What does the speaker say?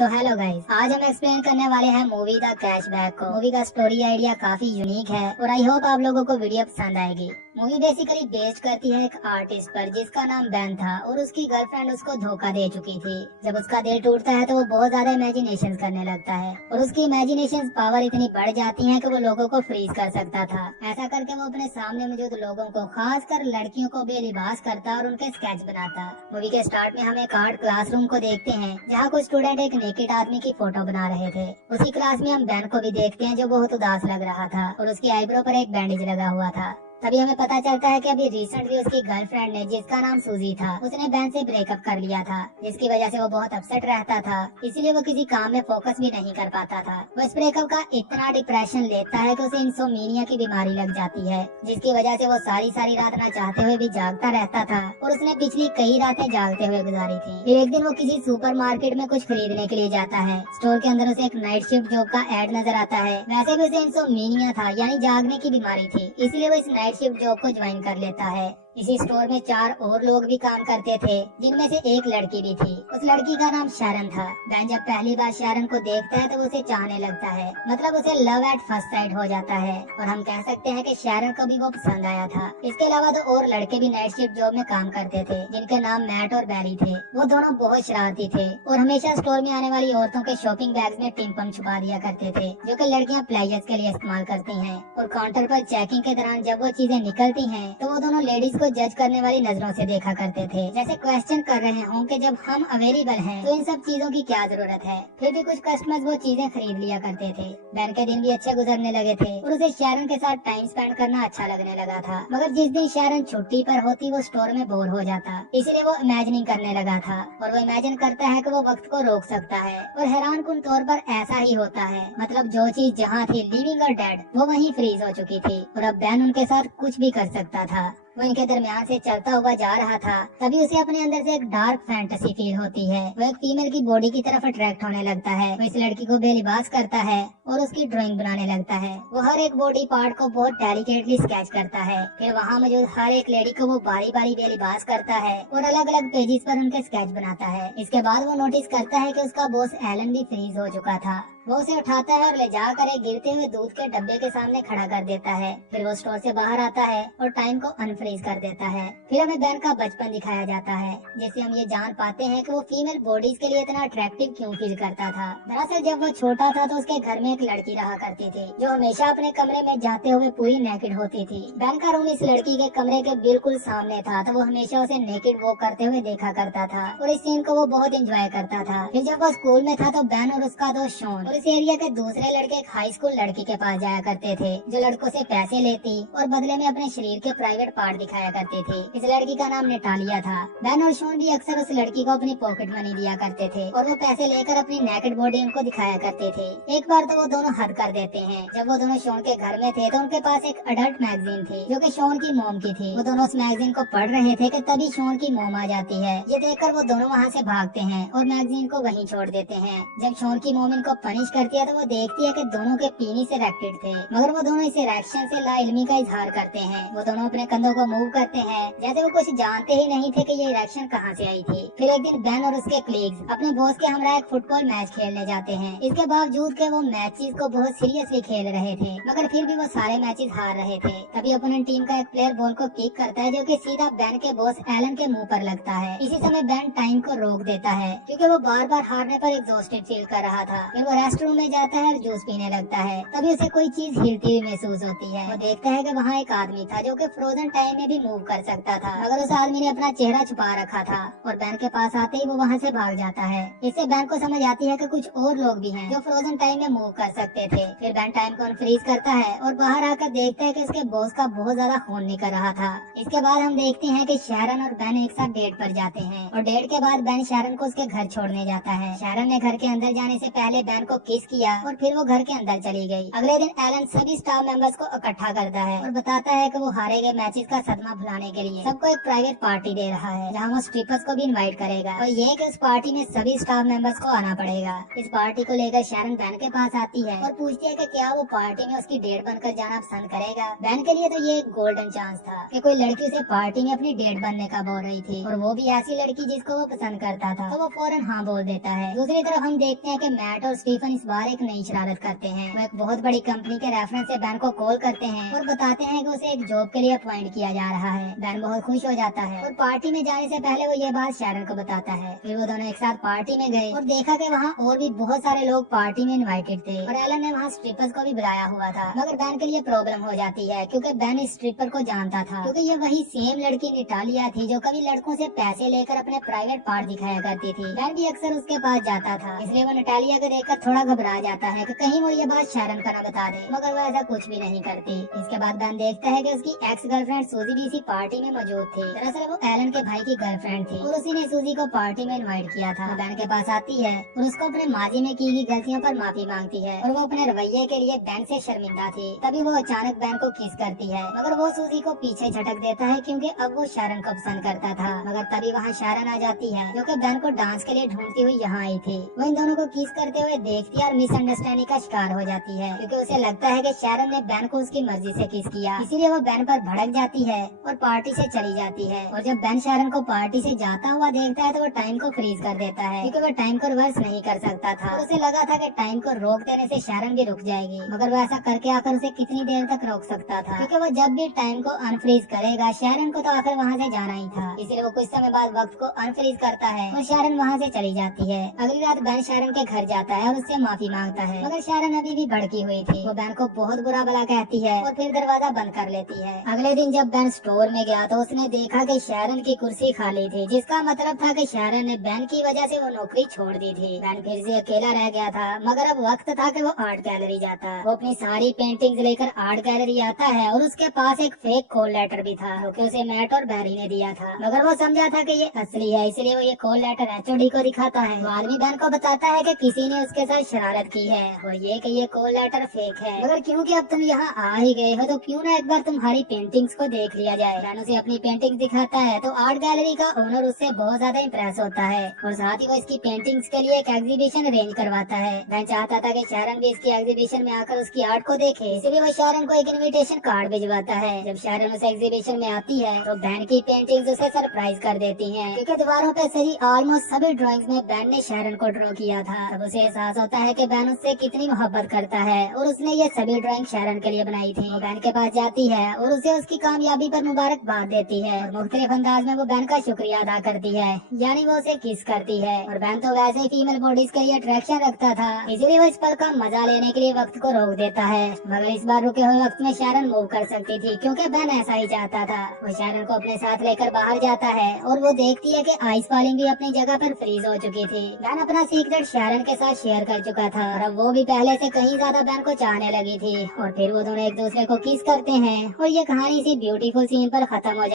तो hello guys, आज हम एक्सप्लेन करने वाले हैं मूवी द कैशबैक को। मूवी का स्टोरी आइडिया काफी यूनिक है और आई होप आप लोगों को वीडियो पसंद आएगी। मूवी बेसिकली बेस्ड करती है एक आर्टिस्ट पर जिसका नाम बैन था और उसकी गर्लफ्रेंड उसको धोखा दे चुकी थी। जब उसका दिल टूटता है तो वो बहुत ज्यादा इमेजिनेशन करने लगता है और उसकी इमेजिनेशन पावर इतनी बढ़ जाती है कि वो लोगों को फ्रीज कर सकता था। ऐसा करके वो अपने सामने मौजूद लोगों को, खासकर लड़कियों को बेलिबास करता और उनके स्केच बनाता। मूवी के स्टार्ट में हम एक आर्ट क्लासरूम को देखते हैं जहाँ कुछ स्टूडेंट एक नेकेड आदमी की फोटो बना रहे थे। उसी क्लास में हम बैन को भी देखते हैं जो बहुत उदास लग रहा था और उसकी आईब्रो पर एक बैंडेज लगा हुआ था। तभी हमें पता चलता है कि अभी रिसेंटली उसकी गर्लफ्रेंड ने, जिसका नाम सूजी था, उसने बैन से ब्रेकअप कर लिया था, जिसकी वजह से वो बहुत अपसेट रहता था। इसीलिए वो किसी काम में फोकस भी नहीं कर पाता था। वो इस ब्रेकअप का इतना डिप्रेशन लेता है कि उसे इंसोम्निया की बीमारी लग जाती है, जिसकी वजह से वो सारी रात ना चाहते हुए भी जागता रहता था और उसने पिछली कई रातें जागते हुए गुजारी थी। फिर एक दिन वो किसी सुपरमार्केट में कुछ खरीदने के लिए जाता है। स्टोर के अंदर उसे एक नाइट शिफ्ट जॉब का एड नजर आता है। वैसे भी उसे इंसोम्निया था, यानी जागने की बीमारी थी, इसलिए वो इस नाइट शिफ्ट जॉब को ज्वाइन कर लेता है। इसी स्टोर में 4 और लोग भी काम करते थे, जिनमें से एक लड़की भी थी। उस लड़की का नाम शैरन था। बैन जब पहली बार शैरन को देखता है तो वो उसे चाहने लगता है, मतलब उसे लव एट फर्स्ट साइट हो जाता है और हम कह सकते हैं कि शैरन को भी वो पसंद आया था। इसके अलावा 2 और लड़के भी नाइट शिफ्ट जॉब में काम करते थे, जिनके नाम मैट और बैरी थे। वो दोनों बहुत शरारती थे और हमेशा स्टोर में आने वाली औरतों के शॉपिंग बैग्स में पिन पम छुपा दिया करते थे, जो कि लड़कियां प्लेजर्स के लिए इस्तेमाल करती हैं। और काउंटर पर चेकिंग के दौरान जब वो चीजें निकलती हैं तो वो दोनों लेडीज को जज करने वाली नजरों से देखा करते थे, जैसे क्वेश्चन कर रहे हों कि जब हम अवेलेबल हैं तो इन सब चीजों की क्या जरूरत है। फिर भी कुछ कस्टमर्स वो चीजें खरीद लिया करते थे। बैन के दिन भी अच्छे गुजरने लगे थे और उसे शैरन के साथ टाइम स्पेंड करना अच्छा लगने लगा था। मगर जिस दिन शैरन छुट्टी पर होती वो स्टोर में बोर हो जाता, इसीलिए वो इमेजिनिंग करने लगा था और वो इमेजिन करता है कि वो वक्त को रोक सकता है। और हैरान कुन तौर पर ऐसा ही होता है, मतलब जो चीज जहाँ थी लिविंग और डेड, वो वहीं फ्रीज हो चुकी थी और अब बैन उनके साथ कुछ भी कर सकता था। वो इनके दरमियान से चलता हुआ जा रहा था, तभी उसे अपने अंदर से एक डार्क फैंटेसी फील होती है। वो एक फीमेल की बॉडी की तरफ अट्रैक्ट होने लगता है। वो इस लड़की को बेलिबास करता है और उसकी ड्राइंग बनाने लगता है। वो हर एक बॉडी पार्ट को बहुत डेलिकेटली स्केच करता है। फिर वहाँ मौजूद हर एक लेडी को वो बारी बारी बेलिबास करता है और अलग अलग पेजेस पर उनके स्केच बनाता है। इसके बाद वो नोटिस करता है कि उसका बॉस एलन भी फ्रीज हो चुका था। वो उसे उठाता है और ले जाकर एक गिरते हुए दूध के डब्बे के सामने खड़ा कर देता है। फिर वो स्टोर से बाहर आता है और टाइम को अनफ्रीज कर देता है। फिर हमें बैन का बचपन दिखाया जाता है, जिससे हम ये जान पाते हैं कि वो फीमेल बॉडीज के लिए इतना अट्रैक्टिव क्यों फील करता था। दरअसल जब वो छोटा था तो उसके घर में एक लड़की रहा करती थी, जो हमेशा अपने कमरे में जाते हुए पूरी नेकेड होती थी। बैन का रूम इस लड़की के कमरे के बिल्कुल सामने था, तो वो हमेशा उसे नेकेड वॉक करते हुए देखा करता था और इस सीन को वो बहुत एंजॉय करता था। फिर जब वो स्कूल में था तो बैन और उसका दोस्त शॉन और इस एरिया के दूसरे लड़के एक हाई स्कूल लड़की के पास जाया करते थे, जो लड़कों से पैसे लेती और बदले में अपने शरीर के प्राइवेट पार्ट दिखाया करती थी। इस लड़की का नाम नेटालिया था। बैन और शॉन भी अक्सर उस लड़की को अपनी पॉकेट मनी दिया करते थे और वो पैसे लेकर अपनी नेकेड बॉडी उनको दिखाया करते थे। एक बार तो वो दोनों हद कर देते हैं। जब वो दोनों शॉन के घर में थे तो उनके पास एक अडल्ट मैगजीन थी, जो कि शॉन की मोम की थी। वो दोनों उस मैगजीन को पढ़ रहे थे कि तभी शॉन की मोम आ जाती है। ये देखकर वो दोनों वहाँ से भागते हैं और मैगजीन को वहीं छोड़ देते हैं। जब शॉन की मोम इनको पनिश करती है तो वो देखती है कि दोनों के पीनी से इरेक्टेड थे, मगर वो दोनों इस इरेक्शन से लाइल्मी का इजहार करते हैं। वो दोनों अपने कंधों को मूव करते हैं जैसे वो कुछ जानते ही नहीं थे कि ये इरेक्शन कहाँ से आई थी। फिर एक दिन बैन और उसके कलीग्स अपने बॉस के हमरा एक फुटबॉल मैच खेलने जाते हैं। इसके बावजूद के वो मैचेस को बहुत सीरियसली खेल रहे थे, मगर फिर भी वो सारे मैचेस हार रहे थे। तभी अपोनेंट टीम का एक प्लेयर बॉल को किक करता है, जो कि सीधा बैन के बॉस एलन के मुंह पर लगता है। इसी समय बैन टाइम को रोक देता है, क्योंकि वो बार बार हारने पर एग्जॉस्टेड फील कर रहा था। फिर वो रेस्ट रूम में जाता है और जूस पीने लगता है। तभी उसे कोई चीज हिलती हुई महसूस होती है। वो देखता है कि वहाँ एक आदमी था जो कि फ्रोजन टाइम में भी मूव कर सकता था, मगर उस आदमी ने अपना चेहरा छुपा रखा था और बैन के पास आते ही वो वहाँ से भाग जाता है। इससे बैन को समझ आती है कि कुछ और लोग भी हैं जो फ्रोजन टाइम में मूव कर सकते थे। फिर बैन टाइम को अनफ्रीज करता है और बाहर आकर देखता है कि उसके बॉस का बहुत ज्यादा खून निकल रहा था। इसके बाद हम देखते हैं कि शैरन और बैन एक साथ डेट पर जाते हैं और डेट के बाद बैन शैरन को उसके घर छोड़ने जाता है। शैरन ने घर के अंदर जाने से पहले बैन को किस किया और फिर वो घर के अंदर चली गई। अगले दिन एलन सभी स्टाफ मेंबर्स को इकट्ठा करता है और बताता है कि वो हारे गए मैचेस का सदमा भुलाने के लिए सबको एक प्राइवेट पार्टी दे रहा है, जहाँ वो स्ट्रिपर्स को भी इनवाइट करेगा और ये कि उस पार्टी में सभी स्टाफ मेंबर्स को आना पड़ेगा। इस पार्टी को लेकर शैरन बैन के पास आती है और पूछती है कि क्या वो पार्टी में उसकी डेट बनकर जाना पसंद करेगा। बैन के लिए तो ये एक गोल्डन चांस था कि कोई लड़की उसे पार्टी में अपनी डेट बनने का बोल रही थी और वो भी ऐसी लड़की जिसको वो पसंद करता था, तो वो फौरन हाँ बोल देता है। दूसरी तरफ हम देखते हैं कि मैट और स्टीफन इस बार एक नई शरारत करते हैं। वो एक बहुत बड़ी कंपनी के रेफरेंस से बैन को कॉल करते हैं और बताते हैं कि उसे एक जॉब के लिए अपॉइंट किया जा रहा है। बैन बहुत खुश हो जाता है और पार्टी में जाने से पहले वो ये बात शैरन को बताता है। फिर वो दोनों एक साथ पार्टी में गए और देखा कि वहाँ और भी बहुत सारे लोग पार्टी में इनवाइटेड थे और एलन ने वहाँ स्ट्रिपर्स को भी बुलाया हुआ था। मगर बैन के लिए प्रॉब्लम हो जाती है क्योंकि बैन इस स्ट्रिपर को जानता था, क्योंकि ये वही सेम लड़की निटालिया थी जो कभी लड़कों से पैसे लेकर अपने प्राइवेट पार्ट दिखाया करती थी। बैन भी अक्सर उसके पास जाता था, इसलिए वो निटालिया को देखकर थोड़ा घबरा जाता है कि कहीं वो ये बात शैरन का न बता दे, मगर वो ऐसा कुछ भी नहीं करती। इसके बाद बैन देखता है कि उसकी एक्स गर्लफ्रेंड सूजी भी इसी पार्टी में मौजूद थी। दरअसल वो एलन के भाई की गर्लफ्रेंड थी और उसी ने सूजी को पार्टी में इनवाइट किया था। बैन के पास आती है और उसको अपने माजी में की गई गलतियों पर माफी मांगती है और वो अपने रवैये के लिए बैन से शर्मिंदा थी। तभी वो अचानक बैन को किस करती है, मगर वो सूजी को पीछे झटक देता है क्योंकि अब वो शैरन को पसंद करता था। मगर तभी वहाँ शैरन आ जाती है जो कि बैन को डांस के लिए ढूंढती हुई यहाँ आई थी। वो इन दोनों को किस करते हुए देखती है और मिसअंडरस्टैंडिंग का शिकार हो जाती है क्योंकि उसे लगता है कि शैरन ने बैन को उसकी मर्जी से किस किया, इसीलिए वो बैन पर भड़क जाती है और पार्टी से चली जाती है। और जब बैन शैरन को पार्टी से जाता हुआ देखता है तो वो टाइम को फ्रीज कर देता है क्योंकि वो टाइम को रिवर्स नहीं कर सकता था। और उसे लगा था कि टाइम को रोक देने से शैरन भी रुक जाएगी, मगर वो ऐसा करके आकर उसे कितनी देर तक रोक सकता था, क्योंकि वो जब भी टाइम को अनफ्रीज करेगा शैरन को तो आखिर वहाँ से जाना ही था। इसलिए वो कुछ समय बाद वक्त को अनफ्रीज करता है और शैरन वहाँ से चली जाती है। अगली रात बैन शैरन के घर जाता है और उससे माफी मांगता है, मगर शैरन अभी भी भड़की हुई थी। वो बैन को बहुत बुरा भला कहती है और फिर दरवाजा बंद कर लेती है। अगले दिन जब बैन स्टोर में गया तो उसने देखा कि शैरन की कुर्सी खाली थी, जिसका मतलब था कि शैरन ने बैन की वजह से वो नौकरी छोड़ दी थी। बैन फिर से अकेला रह गया था, मगर अब वक्त था कि वो आर्ट गैलरी जाता। वो अपनी सारी पेंटिंग्स लेकर आर्ट गैलरी आता है और उसके पास एक फेक कॉल लेटर भी था जो कि उसे मैट और बैरी ने दिया था, मगर वो समझा था कि ये असली है, इसलिए वो ये कॉल लेटर एचओडी को दिखाता है। वो आदमी बैन को बताता है कि किसी ने उसके साथ शरारत की है और ये कि ये कॉल लेटर फेक है, मगर क्योंकि अब तुम यहाँ आ ही गए हो तो क्यों ना एक बार तुम्हारी पेंटिंग्स को देख लिया जाए। बैन उसे अपनी पेंटिंग दिखाता है तो आर्ट गैलरी का ओनर उससे बहुत ज्यादा इम्प्रेस होता है और साथ ही वो इसकी पेंटिंग्स के लिए एक एग्जीबिशन अरेंज करवाता है। बैन चाहता था कि शैरन भी इसकी एग्जीबिशन में आकर उसकी आर्ट को देखे, इसलिए वो शैरन को एक इनविटेशन कार्ड भिजवाता है। जब शैरन उस एग्जीबिशन में आती है तो बैन की पेंटिंग्स उसे सरप्राइज कर देती हैं, क्योंकि दीवारों पे सजी ऑलमोस्ट सभी ड्राइंग्स में बैन ने शैरन को ड्रॉ किया था। तब उसे एहसास होता है कि बैन उससे कितनी मोहब्बत करता है और उसने ये सभी ड्राइंग शैरन के लिए बनाई थी। वो बैन के पास जाती है और उसे उसकी कामयाबी पर मुबारकबाद देती है और मुख्तलिफ अंदाज में वो बैन का शुक्रिया अदा करती है, यानी वो उसे किस करती है। और बैन तो वैसे ही फीमेल बॉडीज के लिए अट्रैक्शन रखता था, इसीलिए वो इस पल का मजा लेने के लिए वक्त को रोक देता है। मगर इस बार रुके हुए वक्त में शैरन मूव कर सकती थी क्योंकि बैन ऐसा ही चाहता था। वो शैरन को अपने साथ लेकर बाहर जाता है और वो देखती है कि आइस फॉलिंग भी अपनी जगह पर फ्रीज हो चुकी थी। बैन अपना सीक्रेट शैरन के साथ शेयर कर चुका था और अब वो भी पहले से कहीं ज्यादा बैन को चाहने लगी थी और फिर वो दोनों एक दूसरे को किस करते हैं और ये कहानी इसी ब्यूटीफुल सीन पर खत्म हो